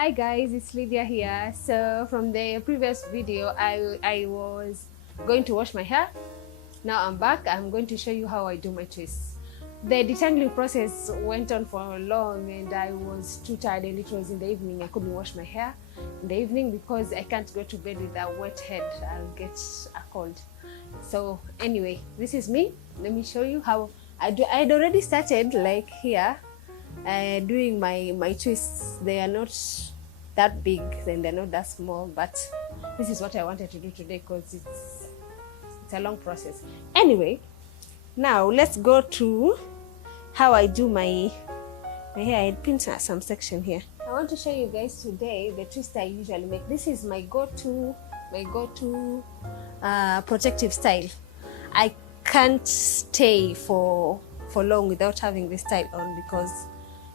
Hi guys, it's Lydia here. So from the previous video, I was going to wash my hair. Now I'm back. I'm going to show you how I do my twists. The detangling process went on for long and I was too tired, and it was in the evening. I couldn't wash my hair in the evening because I can't go to bed with a wet head. I'll get a cold. So anyway, this is me. Let me show you how I do. I'd already started like here doing my twists. They are not that big and they're not that small, but this is what I wanted to do today because it's a long process. Anyway, now let's go to how I do my hair. I pinned some section here. I want to show you guys today the twist I usually make. This is my go-to protective style. I can't stay for long without having this style on because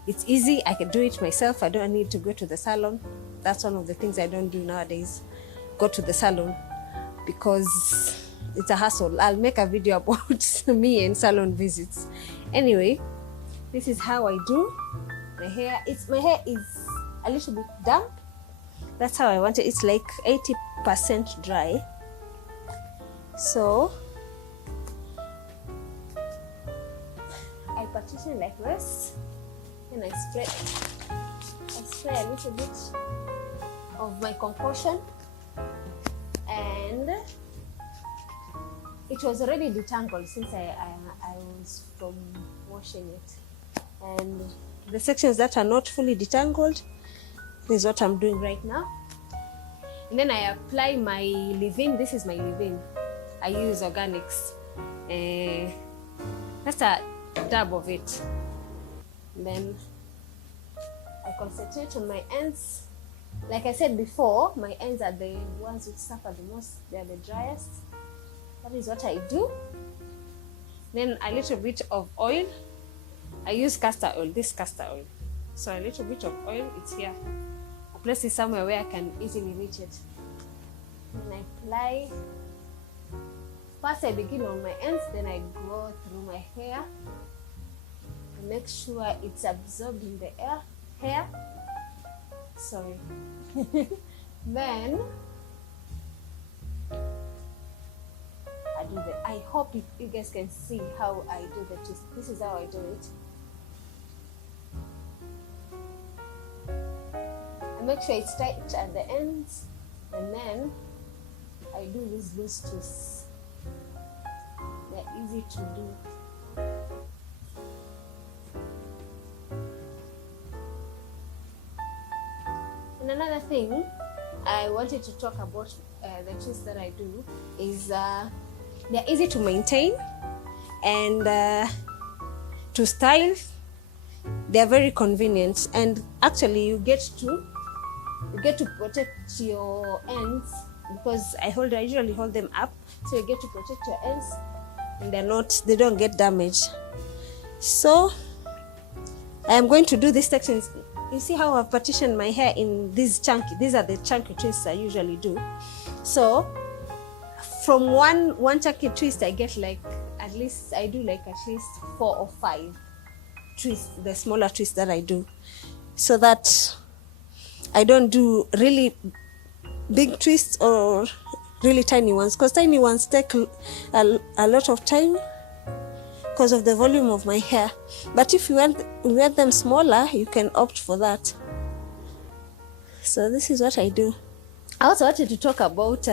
it's easy. I can do it myself. I don't need to go to the salon. That's one of the things I don't do nowadays, go to the salon, because it's a hassle. I'll make a video about me and salon visits. Anyway, this is how I do my hair. My hair is a little bit damp. That's how I want it. It's like 80% dry. So I partition like this, and I spray a little bit of my concoction, and it was already detangled since I was from washing it. And the sections that are not fully detangled, this is what I'm doing right now. And then I apply my leave-in. This is my leave-in. I use organics. That's a dab of it. And then I concentrate on my ends. Like I said before, my ends are the ones which suffer the most. They're the driest. That is what I do. Then a little bit of oil. I use castor oil, this castor oil. So a little bit of oil, it's here. I place it somewhere where I can easily reach it. And I apply. First I begin on my ends, then I go through my hair. I make sure it's absorbed in the hair. Sorry. Then I hope you guys can see how I do the twist. This is how I do it. I make sure it's tight at the ends, and then I do these loose twists. They're easy to do. And another thing I wanted to talk about the twists that I do is they're easy to maintain and to style. They're very convenient, and actually you get to protect your ends because I usually hold them up, so you get to protect your ends and they don't get damaged. So I am going to do these sections. You see how I've partitioned my hair in these are the chunky twists I usually do. So from one chunky twist I get at least 4 or 5 twists, the smaller twists that I do, so that I don't do really big twists or really tiny ones, because tiny ones take a lot of time because of the volume of my hair. But if you want them smaller, you can opt for that. So this is what I do. I also wanted to talk about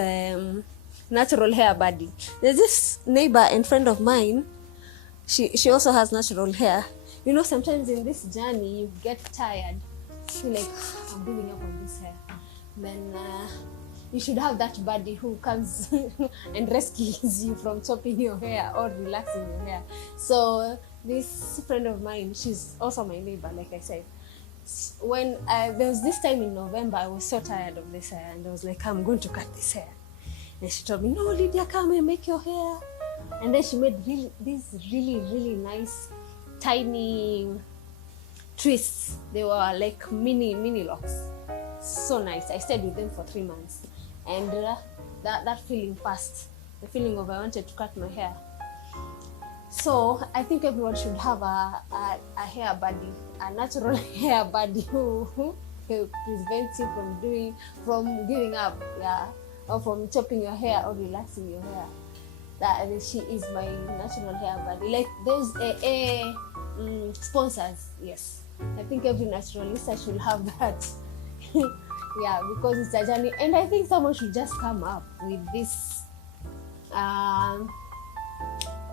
natural hair budding. There's this neighbor and friend of mine. She also has natural hair. You know, sometimes in this journey you get tired. You feel like I'm giving up on this hair. Then you should have that buddy who comes and rescues you from chopping your hair or relaxing your hair. So this friend of mine, she's also my neighbor, like I said. When there was this time in November, I was so tired of this hair, and I was like, I'm going to cut this hair. And she told me, no, Lydia, come and make your hair. And then she made these really nice tiny twists. They were like mini locks. So nice. I stayed with them for 3 months, and that feeling passed. The feeling of I wanted to cut my hair. So I think everyone should have a hair buddy, a natural hair buddy who prevents you from giving up, yeah, or from chopping your hair or relaxing your hair. That she is my natural hair buddy. Like those sponsors, yes. I think every naturalista should have that. Yeah, because it's a journey, and I think someone should just come up with this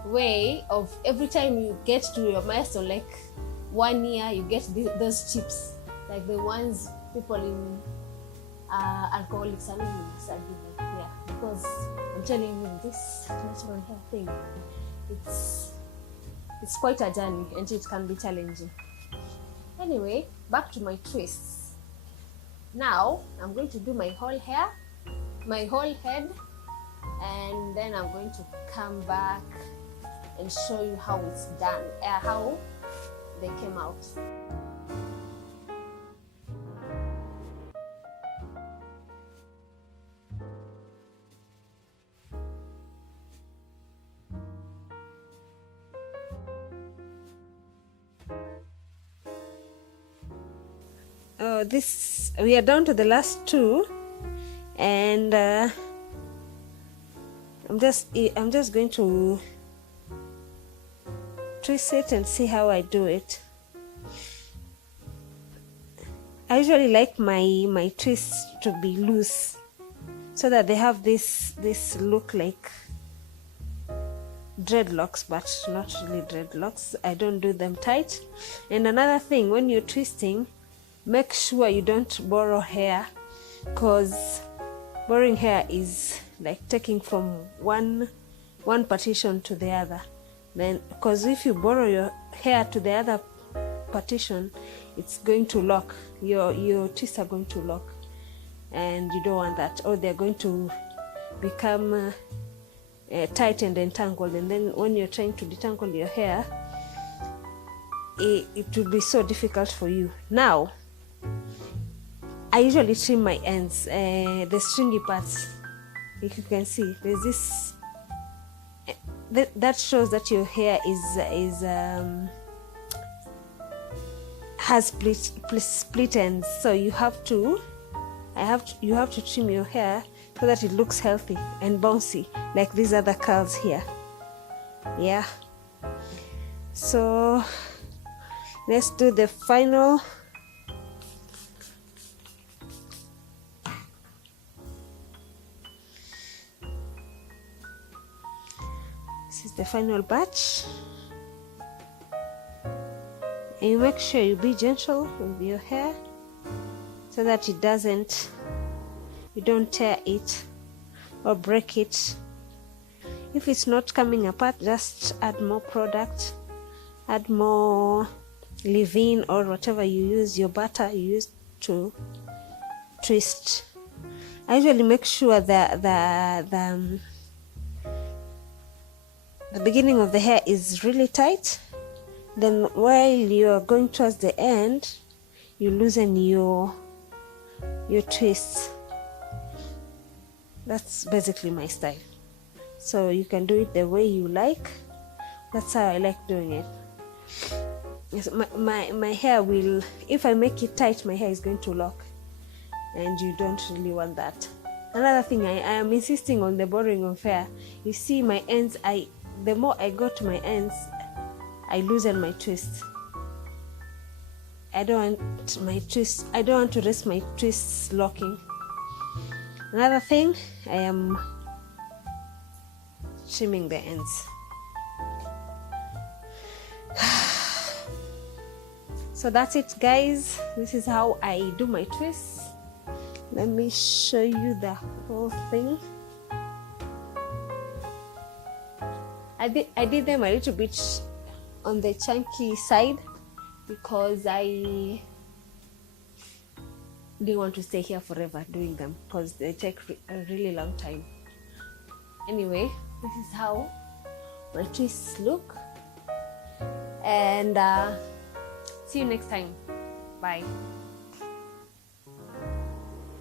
way of every time you get to your milestone, like 1 year, you get those chips, like the ones people in Alcoholics Anonymous are given. Yeah, because I'm telling you, this natural hair thing, it's quite a journey, and it can be challenging. Anyway, back to my twists. Now I'm going to do my whole hair, my whole head, and then I'm going to come back and show you how it's done, how they came out. We are down to the last two, and I'm just going to twist it and see how I do it. I usually like my twists to be loose, so that they have this look like dreadlocks, but not really dreadlocks. I don't do them tight. And another thing, when you're twisting, make sure you don't borrow hair, because borrowing hair is like taking from one partition to the other. Then, because if you borrow your hair to the other partition, it's going to lock. Your twists are going to lock, and you don't want that, or they're going to become tight and entangled. And then when you're trying to detangle your hair, it will be so difficult for you. Now, I usually trim my ends, the stringy parts. If you can see, there's this that shows that your hair has split ends. So you have to trim your hair so that it looks healthy and bouncy, like these other curls here. Yeah. So let's do the final. This is the final batch. And you make sure you be gentle with your hair so that you don't tear it or break it. If it's not coming apart, just add more product, add more leave-in or whatever you use, your butter you use to twist. I usually make sure that the beginning of the hair is really tight. Then while you're going towards the end, you loosen your twists. That's basically my style. So you can do it the way you like. That's how I like doing it. Yes, my hair will, if I make it tight, my hair is going to lock, and you don't really want that. Another thing, I am insisting on the borrowing of hair. You see my ends, the more I go to my ends, I loosen my twist. I don't want to risk my twists locking. Another thing, I am trimming the ends. So that's it, guys. This is how I do my twists. Let me show you the whole thing. I did them a little bit on the chunky side because I didn't want to stay here forever doing them, because they take a really long time. Anyway, this is how my twists look, and see you next time. Bye.